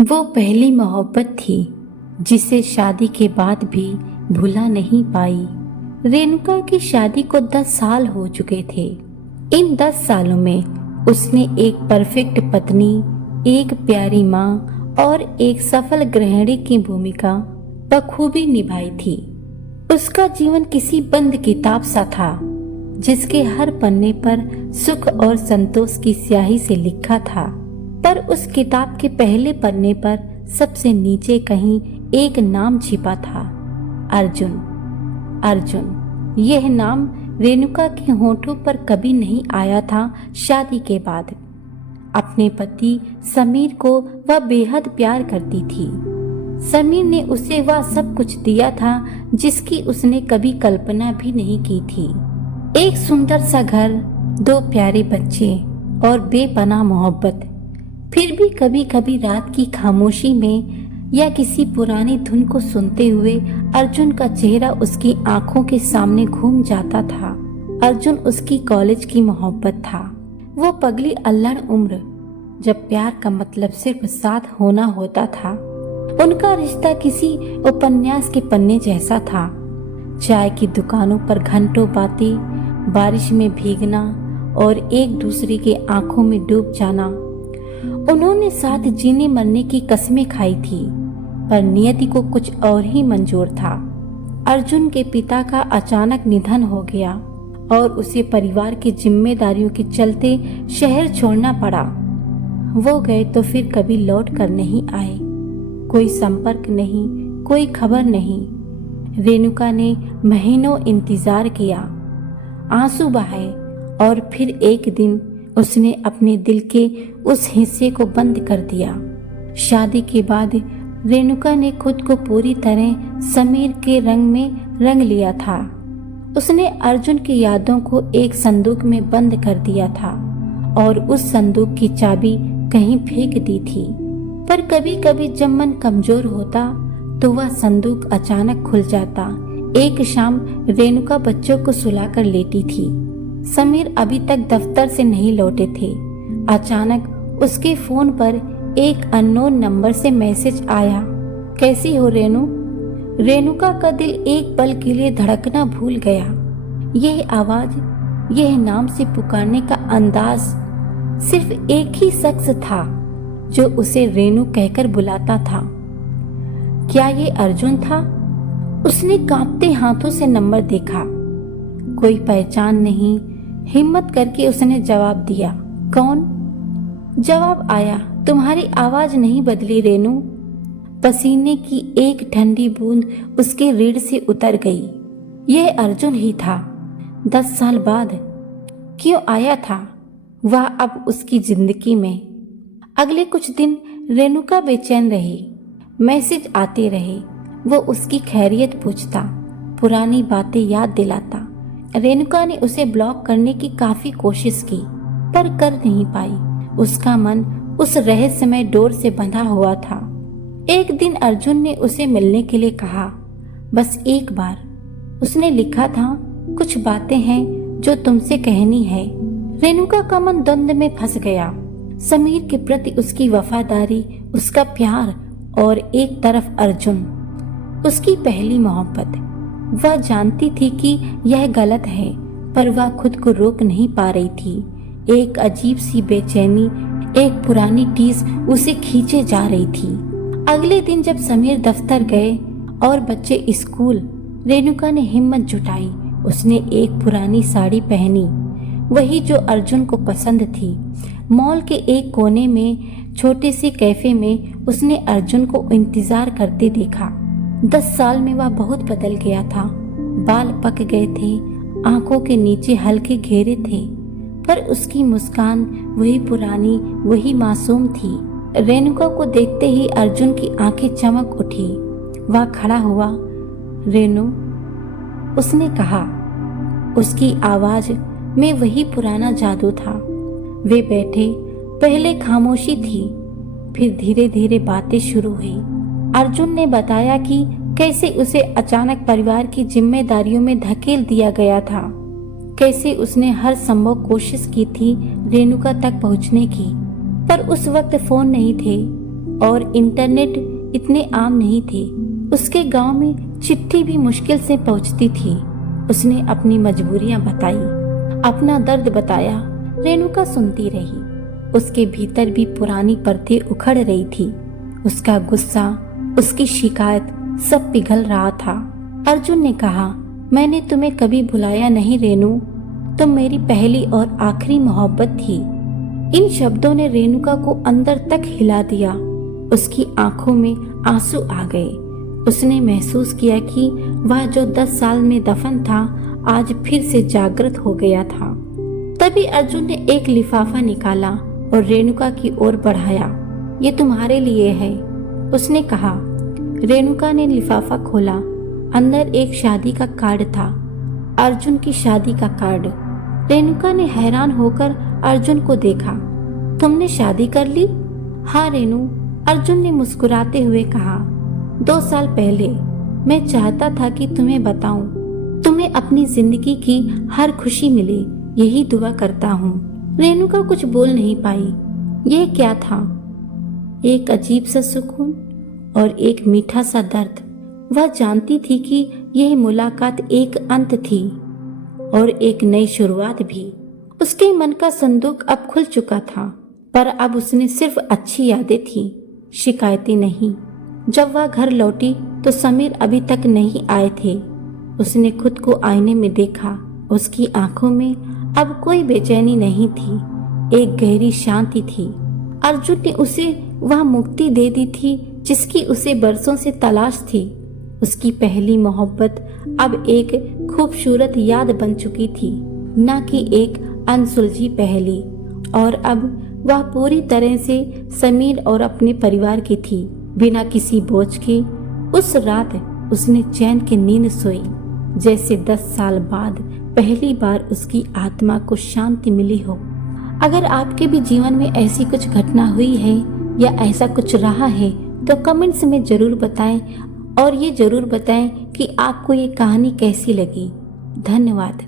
वो पहली मोहब्बत थी जिसे शादी के बाद भी भुला नहीं पाई। रेणुका की शादी को 10 साल हो चुके थे। इन 10 सालों में उसने एक परफेक्ट पत्नी, एक प्यारी माँ और एक सफल गृहिणी की भूमिका बखूबी निभाई थी। उसका जीवन किसी बंद किताब सा था जिसके हर पन्ने पर सुख और संतोष की स्याही से लिखा था। पर उस किताब के पहले पन्ने पर सबसे नीचे कहीं एक नाम छिपा था, अर्जुन। अर्जुन, यह नाम रेणुका के होठों पर कभी नहीं आया था। शादी के बाद अपने पति समीर को वह बेहद प्यार करती थी। समीर ने उसे वह सब कुछ दिया था जिसकी उसने कभी कल्पना भी नहीं की थी। एक सुंदर सा घर, 2 प्यारे बच्चे और बेपनाह मोहब्बत। फिर भी कभी कभी रात की खामोशी में या किसी पुरानी धुन को सुनते हुए अर्जुन का चेहरा उसकी आंखों के सामने घूम जाता था। अर्जुन उसकी कॉलेज की मोहब्बत था, वो पगली अल्लड़ उम्र जब प्यार का मतलब सिर्फ साथ होना होता था। उनका रिश्ता किसी उपन्यास के पन्ने जैसा था। चाय की दुकानों पर घंटों बातें, बारिश में भीगना और एक दूसरे के आंखों में डूब जाना। उन्होंने साथ जीने मरने की कस्में खाई थी, पर नियति को कुछ और ही मंजूर था। अर्जुन के पिता का अचानक निधन हो गया और उसे परिवार की जिम्मेदारियों के चलते शहर छोड़ना पड़ा। वो गए तो फिर कभी लौट कर नहीं आए। कोई संपर्क नहीं, कोई खबर नहीं। रेणुका ने महीनों इंतजार किया, आंसू बहाए और फिर एक दिन उसने अपने दिल के उस हिस्से को बंद कर दिया। शादी के बाद रेणुका ने खुद को पूरी तरह समीर के रंग में रंग लिया था। उसने अर्जुन की यादों को एक संदूक में बंद कर दिया था और उस संदूक की चाबी कहीं फेंक दी थी। पर कभी कभी जब मन कमजोर होता तो वह संदूक अचानक खुल जाता। एक शाम रेणुका बच्चों को सुलाकर लेटी थी। समीर अभी तक दफ्तर से नहीं लौटे थे। अचानक उसके फोन पर एक अननोन नंबर से मैसेज आया, कैसी हो रेणु? रेणुका का दिल एक पल के लिए धड़कना भूल गया। यह आवाज, यह नाम से पुकारने का अंदाज, सिर्फ एक ही शख्स था जो उसे रेणु कहकर बुलाता था। क्या ये अर्जुन था? उसने कांपते हाथों से नंबर देखा, कोई पहचान नहीं। हिम्मत करके उसने जवाब दिया, कौन? जवाब आया, तुम्हारी आवाज नहीं बदली रेणु। पसीने की एक ठंडी बूंद उसके रीढ़ से उतर गई। यह अर्जुन ही था। 10 साल बाद क्यों आया था वह अब उसकी जिंदगी में? अगले कुछ दिन रेणुका बेचैन रही। मैसेज आते रहे, वो उसकी खैरियत पूछता, पुरानी बातें याद दिलाता। रेणुका ने उसे ब्लॉक करने की काफी कोशिश की पर कर नहीं पाई। उसका मन उस रहस्यमय डोर से बंधा हुआ था। एक दिन अर्जुन ने उसे मिलने के लिए कहा, बस एक बार। उसने लिखा था, कुछ बातें हैं जो तुमसे कहनी है। रेणुका का मन द्वंद्व में फंस गया। समीर के प्रति उसकी वफादारी, उसका प्यार और एक तरफ अर्जुन, उसकी पहली मोहब्बत। वह जानती थी कि यह गलत है पर वह खुद को रोक नहीं पा रही थी। एक अजीब सी बेचैनी, एक पुरानी टीस उसे खींचे जा रही थी। अगले दिन जब समीर दफ्तर गए और बच्चे स्कूल, रेणुका ने हिम्मत जुटाई। उसने एक पुरानी साड़ी पहनी, वही जो अर्जुन को पसंद थी। मॉल के एक कोने में छोटे से कैफे में उसने अर्जुन को इंतजार करते देखा। 10 साल में वह बहुत बदल गया था। बाल पक गए थे, आंखों के नीचे हल्के घेरे थे, पर उसकी मुस्कान वही पुरानी, वही मासूम थी। रेणुका को देखते ही अर्जुन की आंखें चमक उठी। वह खड़ा हुआ, रेणु, उसने कहा। उसकी आवाज में वही पुराना जादू था। वे बैठे, पहले खामोशी थी, फिर धीरे धीरे बातें शुरू हुई। अर्जुन ने बताया कि कैसे उसे अचानक परिवार की जिम्मेदारियों में धकेल दिया गया था, कैसे उसने हर संभव कोशिश की थी रेणुका तक पहुंचने की, पर उस वक्त फोन नहीं थे। और इंटरनेट इतने आम नहीं थे। उसके गांव में चिट्ठी भी मुश्किल से पहुंचती थी। उसने अपनी मजबूरियां बताई, अपना दर्द बताया। रेणुका सुनती रही। उसके भीतर भी पुरानी परतें उखड़ रही थी। उसका गुस्सा, उसकी शिकायत सब पिघल रहा था। अर्जुन ने कहा, मैंने तुम्हें कभी भुलाया नहीं रेणु, तुम मेरी पहली और आखिरी मोहब्बत थी। इन शब्दों ने रेणुका को अंदर तक हिला दिया। उसकी आंखों में आंसू आ गए। उसने महसूस किया कि वह जो 10 साल में दफन था आज फिर से जागृत हो गया था। तभी अर्जुन ने एक लिफाफा निकाला और रेणुका की ओर बढ़ाया। ये तुम्हारे लिए है, उसने कहा। रेणुका ने लिफाफा खोला। अंदर एक शादी का कार्ड था, अर्जुन की शादी का कार्ड। रेणुका ने हैरान होकर अर्जुन को देखा। तुमने शादी कर ली? हाँ रेणु, अर्जुन ने मुस्कुराते हुए कहा। 2 साल पहले मैं चाहता था कि तुम्हें बताऊं, तुम्हें अपनी जिंदगी की हर खुशी मिले, यही दुआ करता हूँ। रेणुका कुछ बोल नहीं पाई। यह क्या था? एक अजीब सा सुकून और एक मीठा सा दर्द। वह जानती थी कि यह मुलाकात एक अंत थी और एक नई शुरुआत भी। उसके मन का संदूक अब खुल चुका था, पर अब उसने सिर्फ अच्छी यादें थी, शिकायतें नहीं। जब वह घर लौटी तो समीर अभी तक नहीं आए थे। उसने खुद को आईने में देखा। उसकी आंखों में अब कोई बेचैनी नहीं थी, एक गहरी शांति थी। अर्जुन ने उसे वह मुक्ति दे दी थी जिसकी उसे बरसों से तलाश थी। उसकी पहली मोहब्बत अब एक खूबसूरत याद बन चुकी थी, न कि एक अनसुलझी पहेली। और अब वह पूरी तरह से समीर और अपने परिवार की थी। बिना किसी बोझ के उस रात उसने चैन की नींद सोई, जैसे 10 साल बाद पहली बार उसकी आत्मा को शांति मिली हो। अगर आपके भी जीवन में ऐसी कुछ घटना हुई है या ऐसा कुछ रहा है तो कमेंट्स में जरूर बताएं और ये जरूर बताएं कि आपको ये कहानी कैसी लगी। धन्यवाद।